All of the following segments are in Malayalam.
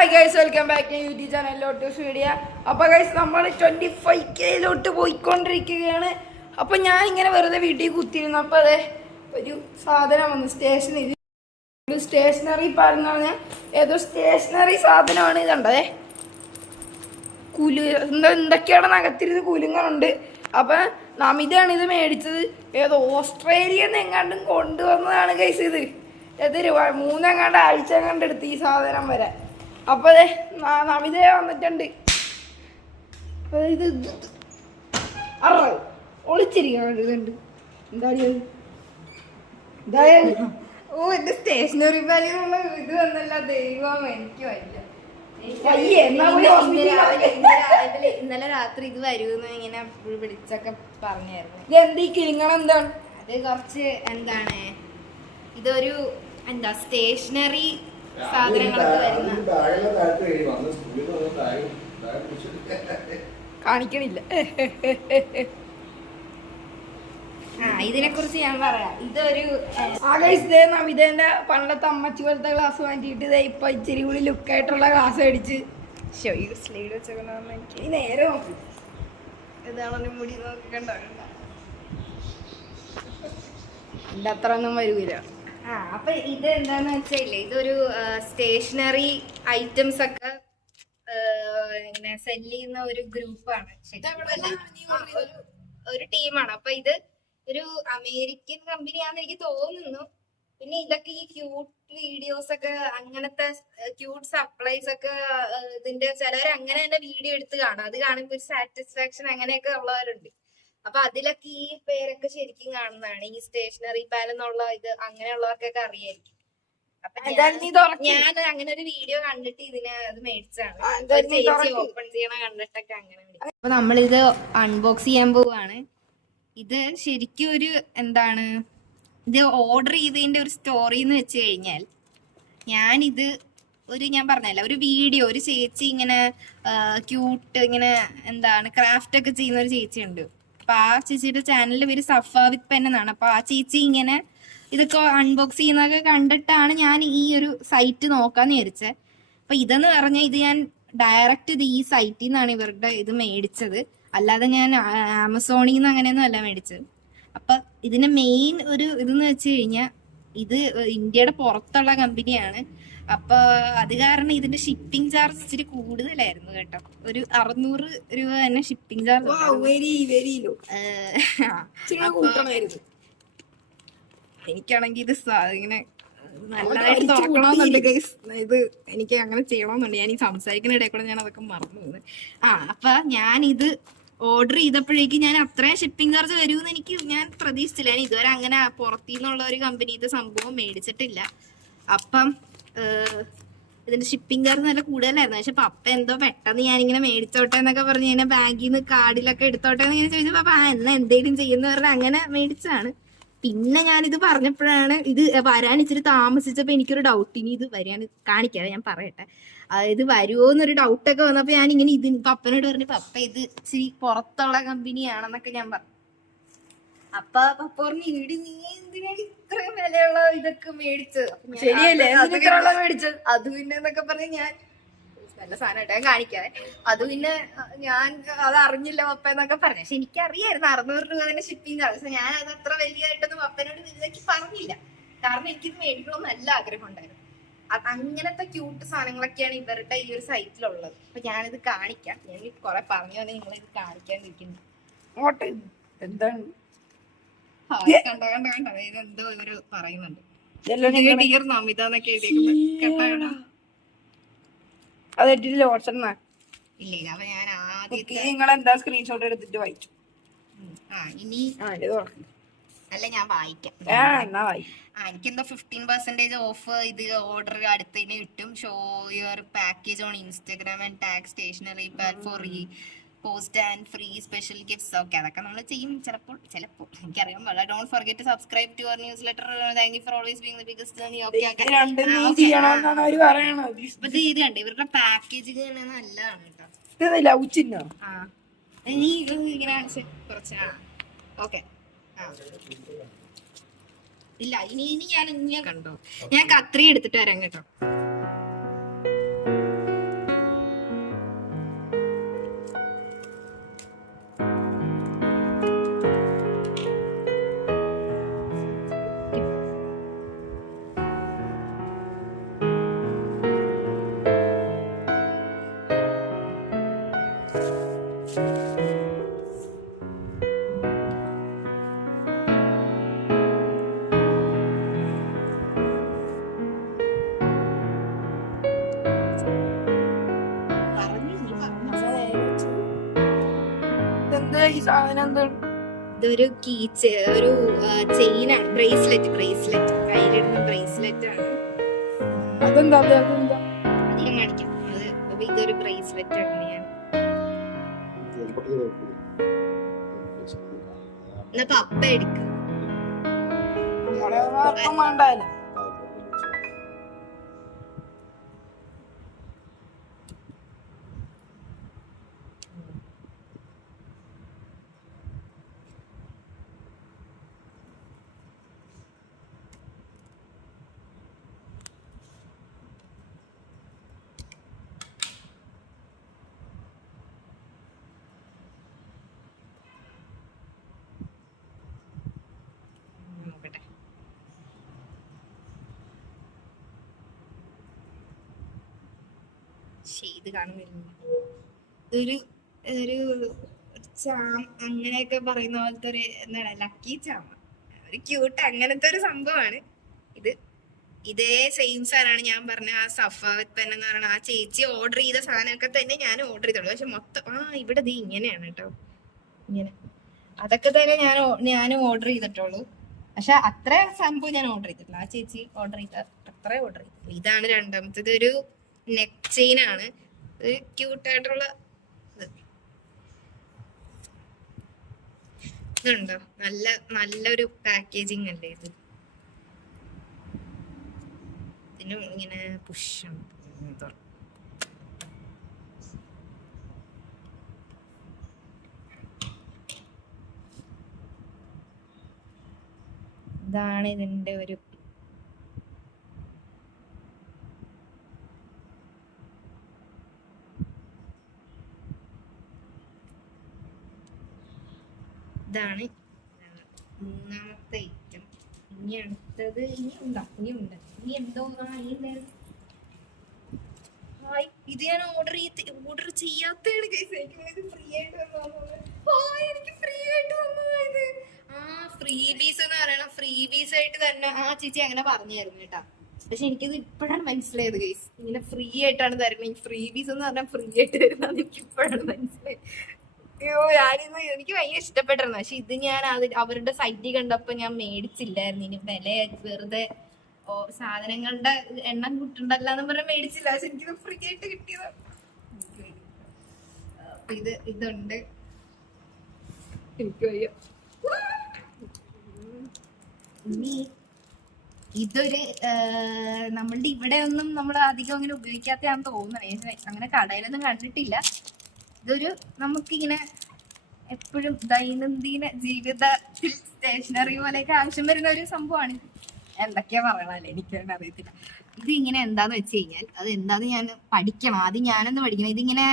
Hi guys, welcome back to YouTube ചാനലിലോട്ട് വീഡിയോ. അപ്പോൾ ഗൈസ് നമ്മൾ 25K പോയിക്കൊണ്ടിരിക്കുകയാണ്. അപ്പോൾ ഞാൻ ഇങ്ങനെ വെറുതെ വീട്ടിൽ കുത്തിയിരുന്നു. അപ്പോൾ അതെ ഒരു സാധനം വന്നു, സ്റ്റേഷനറി. ഒരു സ്റ്റേഷനറി പാൽ എന്ന് പറഞ്ഞാൽ ഏതോ സ്റ്റേഷനറി സാധനമാണ്. ഇതുണ്ടേ എന്തൊക്കെയാണ് നകത്തിരുന്ന് കുലുങ്ങളുണ്ട്. അപ്പം നമിതയാണ് ഇത് മേടിച്ചത്. ഏതോ ഓസ്ട്രേലിയയിൽ നിന്ന് എങ്ങാണ്ടും കൊണ്ടുവന്നതാണ് ഗൈസ്. ഏതൊരു 3 ആഴ്ച കണ്ടെടുത്ത് ഈ സാധനം വരാൻ. അപ്പൊ നമിത വന്നിട്ടുണ്ട്. ഇത് ഒളിച്ചിരിക്കുന്നുണ്ട്. ഓ, എന്റെ സ്റ്റേഷനറി പാലിനുള്ള ഇത് വന്നല്ല ദൈവം, എനിക്ക് വയ്യ. ഇന്നലെ രാത്രി ഇത് വരുമെന്ന് ഇങ്ങനെ വിളിച്ചൊക്കെ പറഞ്ഞായിരുന്നു. എന്ത് ഈ കിളിങ്ങളെന്താണ്? അത് കുറച്ച് എന്താണ്, ഇതൊരു എന്താ സ്റ്റേഷനറി സാധനങ്ങളൊക്കെ വരുന്ന കാണിക്കണില്ല. ഇതിനെ കുറിച്ച് ഞാൻ പറയാം. ഇതൊരു നമിതേന്റെ പണ്ടത്തെ അമ്മച്ചി പോലത്തെ ഗ്ലാസ് മാറ്റിയിട്ട് ഇപ്പൊ ഇച്ചിരി കൂടി ലുക്കായിട്ടുള്ള ഗ്ലാസ് മേടിച്ച് സ്ലൈഡ് വെച്ചേക്കണ എനിക്ക് നേരെ നോക്കി. ഇതാണെന്ന് മുടി നോക്കിക്കണ്ട, എന്റെ അത്ര ഒന്നും വരൂല. അപ്പൊ ഇത് എന്താന്ന് വെച്ചില്ലേ, ഇതൊരു സ്റ്റേഷനറി ഐറ്റംസ് ഒക്കെ ഇങ്ങനെ സെല് ചെയ്യുന്ന ഒരു ഗ്രൂപ്പാണ്, ഒരു ടീമാണ്. അപ്പൊ ഇത് ഒരു അമേരിക്കൻ കമ്പനിയാന്ന് എനിക്ക് തോന്നുന്നു. പിന്നെ ഇതൊക്കെ ഈ ക്യൂട്ട് വീഡിയോസ് ഒക്കെ, അങ്ങനത്തെ ക്യൂട്ട് സപ്ലൈസ് ഒക്കെ, ഇതിന്റെ ചിലവർ അങ്ങനെ തന്നെ വീഡിയോ എടുത്ത് കാണും. അത് കാണുമ്പോ ഒരു സാറ്റിസ്ഫാക്ഷൻ അങ്ങനെയൊക്കെ ഉള്ളവരുണ്ട്. അപ്പൊ അതിലൊക്കെ ഈ പേരൊക്കെ ശരിക്കും കാണുന്നതാണ്. ഈ സ്റ്റേഷനറി പാൽ എന്നുള്ള ഇത് അങ്ങനെയുള്ളവർക്കൊക്കെ അറിയായിരിക്കും. അപ്പൊ ഞാൻ അങ്ങനെ ഒരു വീഡിയോ കണ്ടിട്ട് ഇതിനെ അത് മേടിച്ചാണ്. ചേച്ചി ഓപ്പൺ ചെയ്യണ കണ്ടിട്ടൊക്കെ അങ്ങനെ. അപ്പൊ നമ്മളിത് അൺബോക്സ് ചെയ്യാൻ പോവാണ്. ഇത് ശരിക്കും ഒരു എന്താണ്, ഇത് ഓർഡർ ചെയ്തതിന്റെ ഒരു സ്റ്റോറി എന്ന് വെച്ച് കഴിഞ്ഞാൽ, ഞാനിത് ഞാൻ പറഞ്ഞല്ല, ഒരു വീഡിയോ, ഒരു ചേച്ചി ഇങ്ങനെ ക്യൂട്ട് ഇങ്ങനെ എന്താണ് ക്രാഫ്റ്റ് ഒക്കെ ചെയ്യുന്ന ഒരു ചേച്ചി ഉണ്ട്. അപ്പൊ ആ ചേച്ചിയുടെ ചാനലിന്റെ പേര് സഫ വിത്ത് പെൻ എന്നാണ്. അപ്പൊ ആ ചേച്ചി ഇങ്ങനെ ഇതൊക്കെ അൺബോക്സ് ചെയ്യുന്നതൊക്കെ കണ്ടിട്ടാണ് ഞാൻ ഈ ഒരു സൈറ്റ് നോക്കാന്ന് വിചാരിച്ചത്. അപ്പൊ ഇതെന്ന് പറഞ്ഞാൽ ഇത് ഞാൻ ഡയറക്റ്റ് ഇത് ഈ സൈറ്റിൽ നിന്നാണ് ഇവരുടെ ഇത് മേടിച്ചത്, അല്ലാതെ ഞാൻ ആമസോണിൽ നിന്ന് അങ്ങനെയൊന്നും അല്ല മേടിച്ചത്. അപ്പൊ ഇതിന്റെ മെയിൻ ഒരു ഇതെന്ന് വെച്ച് കഴിഞ്ഞാൽ, ഇത് ഇന്ത്യയുടെ പുറത്തുള്ള കമ്പനിയാണ്. അപ്പൊ അത് കാരണം ഇതിന്റെ ഷിപ്പിംഗ് ചാർജ് ഇച്ചിരി കൂടുതലായിരുന്നു കേട്ടോ. ഒരു 600 രൂപ തന്നെ ഷിപ്പിംഗ് ചാർജ്. എനിക്കാണെങ്കിൽ ഇത് ഇങ്ങനെ നല്ലതായിട്ട് തുറക്കണമെന്നുണ്ട് ഗൈസ്. ഇത് എനിക്ക് അങ്ങനെ ചെയ്യണമെന്നുണ്ട്. ഞാൻ ഈ സംസാരിക്കുന്ന ഇടയിൽ കൂടെ ഞാൻ അതൊക്കെ മറന്നു പോകുന്നത്. അപ്പൊ ഞാനിത് ഓർഡർ ചെയ്തപ്പോഴേക്കും ഞാൻ അത്രയും ഷിപ്പിംഗ് ചാർജ് വരുമെന്ന് ഞാൻ പ്രതീക്ഷിച്ചില്ല. ഞാൻ ഇതുവരെ അങ്ങനെ പുറത്തുനിന്നുള്ള ഒരു കമ്പനി ഇത് സംഭവം മേടിച്ചിട്ടില്ല. അപ്പം ഇതിന്റെ ഷിപ്പിംഗ് ചാർജ് നല്ല കൂടുതലായിരുന്നു. പക്ഷെ പപ്പ എന്തോ പെട്ടെന്ന് ഞാനിങ്ങനെ മേടിച്ചോട്ടെ എന്നൊക്കെ പറഞ്ഞ് ഞാൻ ബാങ്കിൽ നിന്ന് കാർഡിലൊക്കെ എടുത്തോട്ടെ എന്ന് ഇങ്ങനെ ചോദിച്ചപ്പോ പപ്പ എന്നാ എന്തെങ്കിലും ചെയ്യുന്ന പറഞ്ഞാൽ അങ്ങനെ മേടിച്ചാണ്. പിന്നെ ഞാനിത് പറഞ്ഞപ്പോഴാണ് ഇത് വരാൻ ഇച്ചിരി താമസിച്ചപ്പോ എനിക്കൊരു ഡൗട്ട്, ഇനി ഇത് വരാൻ കാണിക്കാതെ ഞാൻ പറയട്ടെ. ഇത് വരുമോ എന്നൊരു ഡൗട്ടൊക്കെ വന്നപ്പോ ഞാൻ ഇങ്ങനെ ഇത് പപ്പനോട് പറഞ്ഞു, പപ്പ ഇത് ഇച്ചിരി പുറത്തുള്ള കമ്പനിയാണെന്നൊക്കെ ഞാൻ പറഞ്ഞു. അപ്പൊ പപ്പ പറഞ്ഞു, ഈടി നീ എന്തിനാണ് ഇത്രയും വിലയുള്ള ഇതൊക്കെ മേടിച്ചത്? അത് പിന്നെ എന്നൊക്കെ പറഞ്ഞ് ഞാൻ നല്ല സാധനമായിട്ട് ഞാൻ കാണിക്കാതെ, അത് പിന്നെ ഞാൻ അത് അറിഞ്ഞില്ല പപ്പ എന്നൊക്കെ പറഞ്ഞു. പക്ഷെ എനിക്കറിയായിരുന്നു 600 രൂപ തന്നെ ഷിപ്പിംഗ് ചാർജ്. പക്ഷെ ഞാൻ അത് അത്ര വലിയതായിട്ടൊന്നും പപ്പനോട് ഇതൊക്കെ പറഞ്ഞില്ല. കാരണം എനിക്കിത് മേടിക്കണമെന്ന് നല്ല ആഗ്രഹം ഉണ്ടായിരുന്നു. അങ്ങനത്തെ ക്യൂട്ട് സാധനങ്ങളൊക്കെയാണ് ഇവരുടെ ഈ ഒരു സൈറ്റിലുള്ളത്. അപ്പൊ ഞാനിത് കാണിക്കാം. ഞാൻ കുറെ പറഞ്ഞു തന്നെ നിങ്ങളിത് കാണിക്കാണ്ടിരിക്കുന്നു. എന്താണ് കണ്ടോ ഇതെന്തോ ഇവര് പറയുന്നുണ്ട്, നമിത എന്നൊക്കെ എഴുതിയേക്കുന്നത്. അതെട്ടില്ല ഇല്ല. അപ്പൊ ഞാൻ ആദ്യത്തെ നിങ്ങളെന്താ സ്ക്രീൻഷോട്ട് എടുത്തിട്ട് വായിച്ചു. ഇനി അല്ല ഞാൻ വായിക്കാം. എനിക്കെന്തോ 15% ഓഫ് ഇത് ഓർഡർ അടുത്തതിന് കിട്ടും. Show your package on Instagram and tag stationery pal for post and free special gifts. Okay, അതൊക്കെ നമ്മൾ ചെയ്യും ചിലപ്പോൾ എനിക്കറിയാൻ പാടില്ല. Don't forget to subscribe to your newsletter. Thank you for always being the biggest. ഇത് കണ്ടേ ഇവരുടെ പാക്കേജിങ് നല്ലതാണ് കേട്ടോ. ഇനി ഇങ്ങനെ കുറച്ച് ഓക്കെ. ഇല്ല, ഇനി ഞാൻ കണ്ടോ, ഞാൻ കത്രി എടുത്തിട്ട് വരാം കേട്ടോ. ഈ സാധനം എന്താണ്? ഇതൊരു ഒരു ചെയിനാണ്, ബ്രേസ്ലെറ്റ് കയ്യിലിടുന്ന ബ്രേസ്ലെറ്റ് ആണ്. അതെന്താ അതെന്താ അധികം കാണിക്കാം അത്. അപ്പൊ ഇതൊരു ബ്രേസ്ലെറ്റ് ആണ്. ഞാൻ എന്നാ പപ്പ എടുക്കും. ആർക്കും വേണ്ടായാലും നോക്കട്ടെ. ഇത് കാണുന്നില്ല. ഇതൊരു ഒരു ചാം അങ്ങനെയൊക്കെ പറയുന്ന പോലത്തെ ഒരു എന്താണ് ലക്കി ചാമ, ഒരു ക്യൂട്ട് അങ്ങനത്തെ ഒരു സംഭവമാണ് ഇത്. ഇതേ സെയിം സാധനമാണ് ഞാൻ പറഞ്ഞ ആ സഫാവത്ത് പെൻ എന്ന് പറയുന്ന ആ ചേച്ചി ഓർഡർ ചെയ്ത സാധനമൊക്കെ തന്നെ ഞാൻ ഓർഡർ ചെയ്തോളൂ. പക്ഷെ മൊത്തം ഇവിടെ ഇത് ഇങ്ങനെയാണ് കേട്ടോ, ഇങ്ങനെ. അതൊക്കെ തന്നെ ഞാനും ഓർഡർ ചെയ്തിട്ടുള്ളൂ. പക്ഷെ അത്ര സംഭവം ഞാൻ ഓർഡർ ചെയ്തിട്ടില്ല. ആ ചേച്ചി ഓർഡർ ചെയ്ത അത്ര ഓർഡർ ചെയ്തിട്ടില്ല. ഇതാണ് രണ്ടാമത്തേത്. ഒരു നെക്ക് ചെയിൻ ആണ്. ഒരു ക്യൂട്ടായിട്ടുള്ള ഇതുണ്ടോ, നല്ലൊരു പാക്കേജിങ് അല്ലേ ഇത്. ഇതിനും ഇങ്ങനെ പുഷാണ്. ഇതാണ് ഇതിന്റെ ഒരു ഇതാണ് മൂന്നാമത്തെ ഐറ്റം. ഇനി അടുത്തത് ഇനി എന്തോ ഇത് ഞാൻ ഓർഡർ ചെയ്യാത്തതാണ്. ഫ്രീ ആയിട്ട് എനിക്ക് ഫ്രീ ആയിട്ട് വന്നതായത്. ഫ്രീ ബീസ് എന്ന് പറയണ ഫ്രീ ബീസ് ആയിട്ട് തന്നെ ആ ചേച്ചി അങ്ങനെ പറഞ്ഞായിരുന്നു കേട്ടാ. പക്ഷെ എനിക്കത് ഇപ്പോഴാണ് മനസ്സിലായത് ഗൈസ്, ഇങ്ങനെ ഫ്രീ ആയിട്ടാണ് തരുന്നത്. ഫ്രീ ബീസ് എന്ന് പറഞ്ഞാൽ ഫ്രീ ആയിട്ട് തരുന്നത് എനിക്ക് ഇപ്പോഴാണ് മനസ്സിലായത്. അയ്യോ, എനിക്ക് ഭയങ്കര ഇഷ്ടപ്പെട്ടിരുന്നു. പക്ഷെ ഇത് ഞാൻ അവരുടെ സൈറ്റിൽ കണ്ടപ്പോ ഞാൻ മേടിച്ചില്ലായിരുന്നു. ഇനി വില വെറുതെ സാധനങ്ങളുടെ എണ്ണം കിട്ടണ്ടല്ലെന്ന് പറഞ്ഞാൽ മേടിച്ചില്ല. പക്ഷെ എനിക്കിത് ഫ്രീ ആയിട്ട് കിട്ടിയത്. അപ്പൊ ഇതുണ്ട്. എനിക്ക് വയ്യ. ഇനി ഇതൊരു നമ്മളുടെ ഇവിടെ ഒന്നും നമ്മൾ അധികം അങ്ങനെ ഉപയോഗിക്കാത്തതാണെന്ന് തോന്നണേ. അങ്ങനെ കടയിലൊന്നും കണ്ടിട്ടില്ല. ഇതൊരു നമുക്കിങ്ങനെ എപ്പോഴും ദൈനംദിന ജീവിതത്തിൽ സ്റ്റേഷനറി പോലെയൊക്കെ ആവശ്യം വരുന്ന ഒരു സംഭവമാണ്. എന്തൊക്കെയാ പറയണല്ലേ, എനിക്കൊന്നും അറിയത്തില്ല. ഇത് ഇങ്ങനെ എന്താന്ന് വെച്ച് കഴിഞ്ഞാൽ അത് എന്താന്ന് ഞാൻ പഠിക്കണം. ആദ്യം ഞാനൊന്ന് പഠിക്കണം. ഇതിങ്ങനെ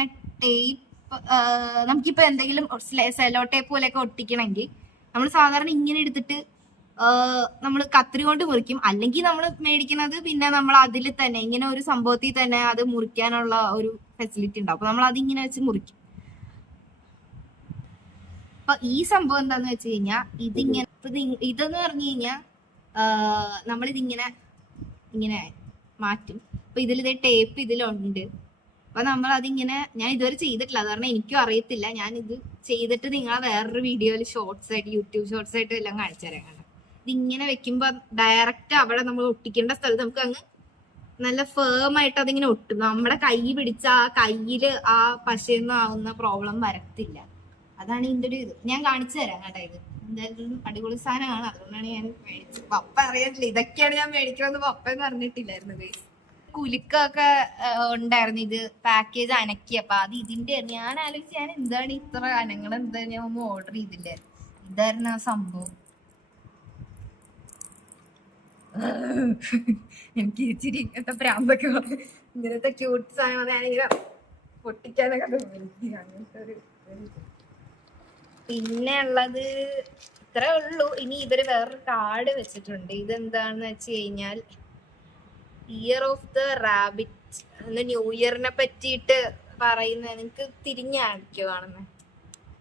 ടേപ്പ്, നമുക്കിപ്പോ എന്തെങ്കിലും സെലോ ടേപ്പ് പോലെയൊക്കെ ഒട്ടിക്കണമെങ്കിൽ നമ്മൾ സാധാരണ ഇങ്ങനെ എടുത്തിട്ട് നമ്മൾ കത്രി കൊണ്ട് മുറിക്കും. അല്ലെങ്കിൽ നമ്മൾ മേടിക്കുന്നത് പിന്നെ നമ്മൾ അതിൽ തന്നെ ഇങ്ങനെ ഒരു സംഭവത്തിൽ തന്നെ അത് മുറിക്കാനുള്ള ഒരു ഫെസിലിറ്റി ഉണ്ടാവും. അപ്പൊ നമ്മൾ അതിങ്ങനെ വെച്ച് മുറിക്കും. അപ്പൊ ഈ സംഭവം എന്താന്ന് വെച്ച് കഴിഞ്ഞാൽ ഇതെന്ന് പറഞ്ഞു കഴിഞ്ഞാൽ നമ്മളിതിങ്ങനെ ഇങ്ങനെ മാറ്റും. അപ്പൊ ഇതിലിതേ ടേപ്പ് ഇതിലുണ്ട്. അപ്പൊ നമ്മൾ അതിങ്ങനെ, ഞാൻ ഇതുവരെ ചെയ്തിട്ടില്ല, അത് കാരണം എനിക്കും അറിയത്തില്ല. ഞാൻ ഇത് ചെയ്തിട്ട് നിങ്ങളെ വേറൊരു വീഡിയോയിൽ ഷോർട്സ് ആയിട്ട്, യൂട്യൂബ് ഷോർട്സ് ആയിട്ട് എല്ലാം കാണിച്ചു തരാം. ഇതിങ്ങനെ വെക്കുമ്പോ ഡയറക്റ്റ് അവിടെ നമ്മൾ ഒട്ടിക്കേണ്ട സ്ഥലത്ത് നമുക്ക് അങ്ങ് നല്ല ഫേം ആയിട്ട് അതിങ്ങനെ ഒട്ടും. നമ്മുടെ കൈ പിടിച്ച ആ കയ്യില് ആ പശയൊന്നും ആവുന്ന പ്രോബ്ലം വരത്തില്ല. അതാണ് ഇതിന്റെ ഒരു ഇത്. ഞാൻ കാണിച്ചു തരാം കേട്ടോ. ഇത് എന്തായാലും അടിപൊളി സാധനമാണ്. അതുകൊണ്ടാണ് ഞാൻ മേടിച്ചത്. പപ്പ അറിയത്തില്ല ഇതൊക്കെയാണ് ഞാൻ മേടിക്കണമെന്ന് പപ്പ എന്ന് അറിഞ്ഞിട്ടില്ലായിരുന്നു. കുലുക്കൊക്കെ ഉണ്ടായിരുന്നു ഇത് പാക്കേജ് അനക്കിയപ്പോ. അത് ഇതിന്റെ ഞാൻ ആലോചിച്ച് ഞാൻ എന്താണ് ഇത്ര അനങ്ങൾ, എന്താ ഞാൻ ഒന്നും ഓർഡർ ചെയ്തില്ലായിരുന്നു. ഇതായിരുന്നു ആ സംഭവം. എനിക്ക് ഇച്ചിരി ഇങ്ങനത്തെ പ്രാന്തൊക്കെ ഇങ്ങനത്തെ ക്യൂട്ട് സാധനം ഞാനിങ്ങനെ പൊട്ടിക്കാനൊക്കെ അങ്ങനത്തെ ഒരു. പിന്നെ ഉള്ളത് ഇത്രേ ഉള്ളൂ. ഇനി ഇവര് വേറൊരു കാർഡ് വെച്ചിട്ടുണ്ട്. ഇതെന്താന്ന് വെച്ച് കഴിഞ്ഞാൽ ഇയർ ഓഫ് ദ റാബിറ്റ് എന്ന് ന്യൂ ഇയറിനെ പറ്റിയിട്ട് പറയുന്ന, എനിക്ക് തിരിഞ്ഞാണിക്കുവാണെന്ന്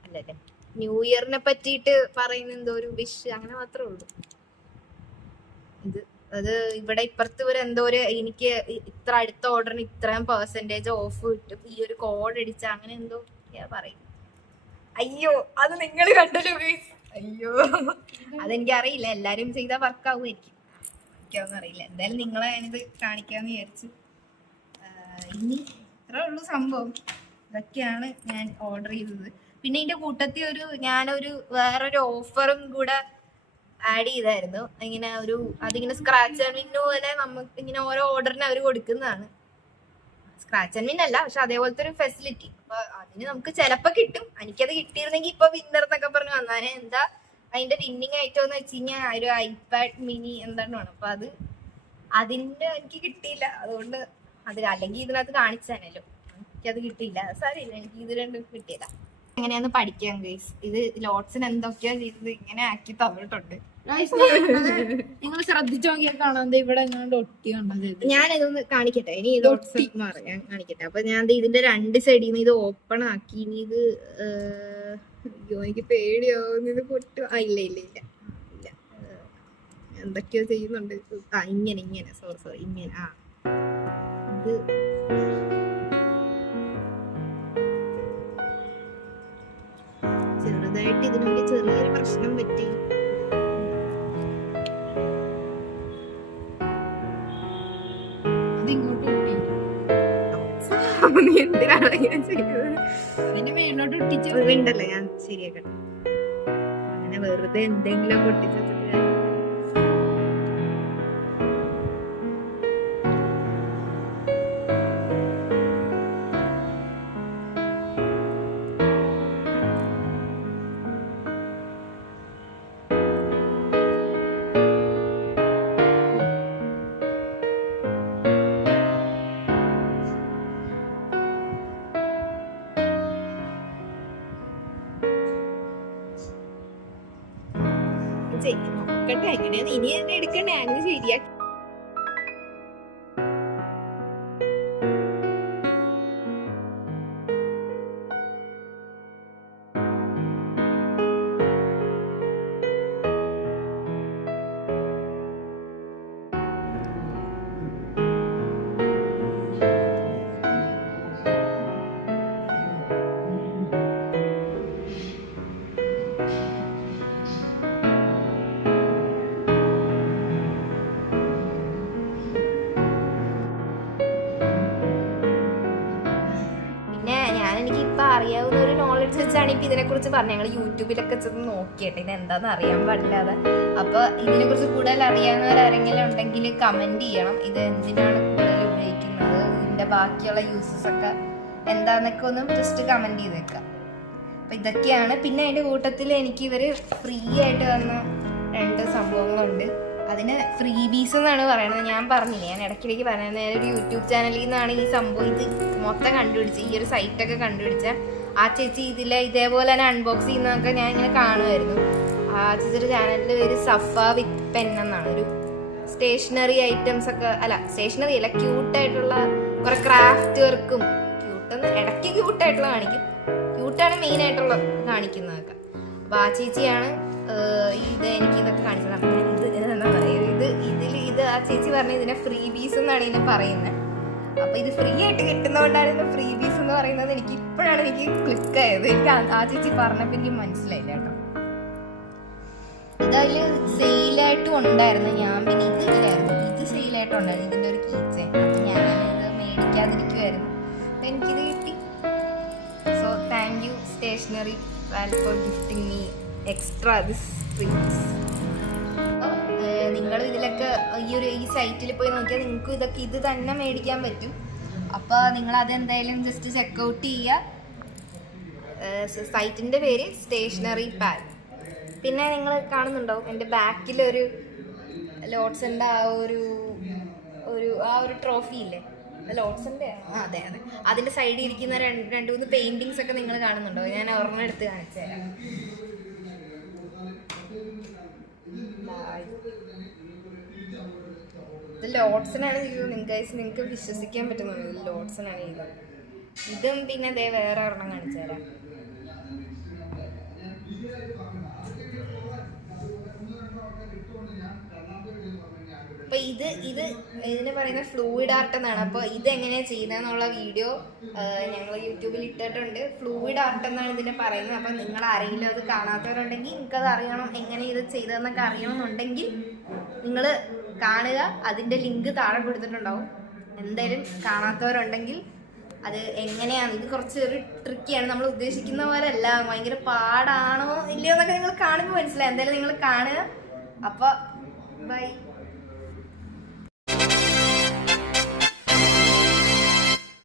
അല്ലല്ലേ, ന്യൂ ഇയറിനെ പറ്റിയിട്ട് പറയുന്ന എന്തോ ഒരു വിഷ് അങ്ങനെ മാത്രമേ ഉള്ളൂ. അത് ഇവിടെ ഇപ്പുറത്ത് ഒരു എന്തോ ഒരു, എനിക്ക് ഇത്ര അടുത്ത ഓർഡറിന് ഇത്രയും % ഓഫ് കിട്ടും, ഈ ഒരു കോഡ് അടിച്ച അങ്ങനെ എന്തോ പറയും. അയ്യോ അത് നിങ്ങൾ കണ്ടല്ലോ ഗൈസ്. അയ്യോ അതെനിക്കറിയില്ല, എല്ലാരും ചെയ്താൽ വർക്കാവുമായിരിക്കും, എനിക്കൊന്നും അറിയില്ല. എന്തായാലും നിങ്ങളെ ഞാനിത് കാണിക്കാന്ന് വിചാരിച്ചു. ഇനി ഇത്രേ ഉള്ളൂ സംഭവം. ഇതൊക്കെയാണ് ഞാൻ ഓർഡർ ചെയ്തത്. പിന്നെ ഇതിന്റെ കൂട്ടത്തിൽ ഞാനൊരു വേറൊരു ഓഫറും കൂടെ ആഡ് ചെയ്തായിരുന്നു. ഇങ്ങനെ അതിങ്ങനെ സ്ക്രാച്ച് ആൻഡ് വിൻ പോലെ നമുക്ക് ഇങ്ങനെ ഓരോ ഓർഡറിന് അവർ കൊടുക്കുന്നതാണ്. സ്ക്രാച്ച് ആൻഡ് വിൻ അല്ല, പക്ഷെ അതേപോലത്തെ ഒരു ഫെസിലിറ്റി. അപ്പൊ അതിന് നമുക്ക് ചിലപ്പോ കിട്ടും. എനിക്കത് കിട്ടിയിരുന്നെങ്കിൽ ഇപ്പൊ വിന്നർ എന്നൊക്കെ പറഞ്ഞു വന്നാനെ. എന്താ അതിന്റെ വിന്നിങ് ഐറ്റം എന്ന് വെച്ച് കഴിഞ്ഞാൽ ഒരു ഐപാഡ് മിനി എന്താണ്. അപ്പൊ അതിന്റെ എനിക്ക് കിട്ടിയില്ല. അതുകൊണ്ട് അല്ലെങ്കിൽ ഇതിനകത്ത് കാണിച്ചാനല്ലോ, എനിക്കത് കിട്ടിയില്ല. സാരമില്ല, എനിക്ക് ഇത് രണ്ടും കിട്ടിയില്ല. എങ്ങനെയാന്ന് പഠിക്കാം ഗൈസ്. ഇത് ലോട്ട്സിന് എന്തൊക്കെയാ ചെയ്തത് ഇങ്ങനെ ആക്കി തന്നിട്ടുണ്ട്. നിങ്ങൾ ശ്രദ്ധിച്ചു നോക്കിയാൽ കാണാം, ഇവിടെ എങ്ങാണ്ട് ഒട്ടി കണ്ടത്. ഞാനിതൊന്ന് കാണിക്കട്ടെ. ഇനി ലോട്ട്സ് ഞാൻ കാണിക്കട്ടെ. അപ്പൊ ഞാൻ ഇതിന്റെ രണ്ട് സൈഡിൽ നിന്ന് ഇത് ഓപ്പൺ ആക്കി. ഇനി ഇത് അയ്യോ എനിക്ക് പേടിയാവുന്നു, ഇത് പൊട്ടു. ഇല്ല ഇല്ല ഇല്ല ഇല്ല, എന്തൊക്കെയോ ചെയ്യുന്നുണ്ട്. ഇങ്ങനെ സോറി ഇങ്ങനെ. ഇത് ചെറുതായിട്ട് ഇതിനൊരു ചെറിയൊരു പ്രശ്നം പറ്റി. എന്തിനാണ് ഞാൻ ചെയ്തത്? ഉണ്ടല്ലോ, ഞാൻ ശരിയാക്കട്ടെ. അങ്ങനെ വെറുതെ എന്തെങ്കിലും പൊട്ടിച്ചു ചെയ്യും. നോക്കട്ടെ എങ്ങനെയാന്ന്. ഇനി തന്നെ എടുക്കണ്ടേ, അങ്ങനെ ശരിയാക്കി. അറിയാവുന്ന ഒരു നോളജ് വെച്ചാണ് ഇപ്പൊ ഇതിനെ കുറിച്ച് പറഞ്ഞത്. ഞങ്ങൾ യൂട്യൂബിലൊക്കെ ചെന്ന് നോക്കിയിട്ട് ഇത് എന്താണെന്ന് അറിയാൻ പാടില്ലാതെ. അപ്പൊ ഇതിനെ കുറിച്ച് കൂടുതൽ അറിയാവുന്നവരാരെങ്കിലും ഉണ്ടെങ്കിൽ കമന്റ് ചെയ്യണം. ഇത് എന്തിനാണ് കൂടുതൽ ഉപയോഗിക്കുന്നത്, ഇതിന്റെ ബാക്കിയുള്ള യൂസസ് ഒക്കെ എന്താന്നൊക്കെ ഒന്ന് ജസ്റ്റ് കമന്റ് ചെയ്തേക്കാം. അപ്പൊ ഇതൊക്കെയാണ്. പിന്നെ അതിന്റെ കൂട്ടത്തിൽ എനിക്ക് ഇവര് ഫ്രീ ആയിട്ട് തന്ന 2 സംഭവങ്ങളുണ്ട്. അതിന് ഫ്രീ ബീസ് എന്നാണ് പറയുന്നത്. ഞാൻ പറഞ്ഞില്ലേ, ഞാൻ ഇടയ്ക്കിടയ്ക്ക് പറയുന്നത്, ഒരു യൂട്യൂബ് ചാനലിൽ നിന്നാണ് ഈ സംഭവം ഇത് മൊത്തം കണ്ടുപിടിച്ച് ഈ ഒരു സൈറ്റൊക്കെ കണ്ടുപിടിച്ച ആ ചേച്ചി ഇതേപോലെ തന്നെ അൺബോക്സ് ചെയ്യുന്നതൊക്കെ ഞാൻ ഇങ്ങനെ കാണുമായിരുന്നു. ആ ചേച്ചിയുടെ ചാനലിൻ്റെ പേര് സഫ വിത്ത് പെൻ എന്നാണ്. ഒരു സ്റ്റേഷനറി ഐറ്റംസ് ഒക്കെ, അല്ല സ്റ്റേഷനറി അല്ല, ക്യൂട്ടായിട്ടുള്ള കുറെ ക്രാഫ്റ്റ് വർക്കും, ഇടയ്ക്ക് ക്യൂട്ടായിട്ടുള്ള കാണിക്കും. ക്യൂട്ടാണ് മെയിൻ ആയിട്ടുള്ള കാണിക്കുന്നതൊക്കെ. അപ്പോൾ ആ ചേച്ചിയാണ് എനിക്ക് ഇതൊക്കെ കാണിച്ചത്. അപ്പം ഞാൻ എന്താ പറയുക, ഇത് ആ ചേച്ചി പറഞ്ഞ ഇതിനെ ഫ്രീ ബീസ് എന്നാണ് ഇതിനെ പറയുന്നത്. അപ്പൊ ഇത് ഫ്രീ ആയിട്ട് കിട്ടുന്നതുകൊണ്ടാണ് ഇത് ഫ്രീ ബീസ് എന്ന് പറയുന്നത്. ഇപ്പോഴാണ് എനിക്ക് ക്ലിക്ക് ആയത്. എനിക്ക് ആ ചേച്ചി പറഞ്ഞപ്പോൾ എനിക്ക് മനസ്സിലായില്ല കേട്ടോ. ഇതതില് സെയിലായിട്ടും ഉണ്ടായിരുന്നു. ഞാൻ പിന്നെ ഇത് സെയിലായിട്ടുണ്ടായിരുന്നു, ഇതിന്റെ ഒരു കീച്ചെയിൻ. അപ്പൊ ഞാനത് മേടിക്കാതിരിക്കുമായിരുന്നു. അപ്പൊ എനിക്കിത് കിട്ടി. So thank you stationery pal for gifting me extra this treats. നിങ്ങൾ ഇതിലൊക്കെ ഈ സൈറ്റിൽ പോയി നോക്കിയാൽ നിങ്ങൾക്ക് ഇത് തന്നെ മേടിക്കാൻ പറ്റും. അപ്പോൾ നിങ്ങൾ അതെന്തായാലും ജസ്റ്റ് ചെക്കൗട്ട് ചെയ്യുക. സൈറ്റിൻ്റെ പേര് സ്റ്റേഷനറി പാൽ. പിന്നെ നിങ്ങൾ കാണുന്നുണ്ടാവും എൻ്റെ ബാക്കിലൊരു ലോട്ട്സിൻ്റെ ആ ഒരു ട്രോഫി ഇല്ലേ, ലോട്ട്സിൻ്റെ അതെ അതിൻ്റെ സൈഡിൽ ഇരിക്കുന്ന 2-3 പെയിൻറ്റിങ്സ് ഒക്കെ നിങ്ങൾ കാണുന്നുണ്ടോ? ഞാൻ ഒരെണ്ണം എടുത്ത് കാണിച്ചു തരാം. ഇത് ലോട്ട്സിനാണ് ചെയ്തത്. നിങ്ങൾക്ക് വിശ്വസിക്കാൻ പറ്റുന്നത് ഇത് ലോട്ട്സിനാണ് ചെയ്തത്. ഇതും പിന്നെ അതേ വേറെ ഒരെണ്ണം കാണിച്ചു തരാം. അപ്പൊ അപ്പൊ ഇതിന് പറയുന്ന ഫ്ലൂയിഡ് ആർട്ട് എന്നാണ്. അപ്പൊ ഇത് എങ്ങനെയാ ചെയ്തെന്നുള്ള വീഡിയോ ഞങ്ങൾ യൂട്യൂബിൽ ഇട്ടിട്ടുണ്ട്. ഫ്ലൂയിഡ് ആർട്ട് എന്നാണ് ഇതിനെ പറയുന്നത്. അപ്പൊ നിങ്ങൾ ആരെങ്കിലും അത് കാണാത്തവരുണ്ടെങ്കിൽ നിങ്ങൾക്കത് അറിയണം, എങ്ങനെ ഇത് ചെയ്തതെന്നൊക്കെ അറിയണമെന്നുണ്ടെങ്കിൽ നിങ്ങൾ കാണുക. അതിന്റെ ലിങ്ക് താഴെ കൊടുത്തിട്ടുണ്ടാവും. എന്തായാലും കാണാത്തവരുണ്ടെങ്കിൽ അത് എങ്ങനെയാണ്, ഇത് കുറച്ച് ഒരു ട്രിക്കിയാണ്, നമ്മൾ ഉദ്ദേശിക്കുന്ന പോലെ അല്ല, ഭയങ്കര പാടാണോ ഇല്ലയോ എന്നൊക്കെ നിങ്ങൾ കാണുമ്പോൾ മനസ്സിലായി. എന്തായാലും നിങ്ങൾ കാണുക. അപ്പൊ ബൈ.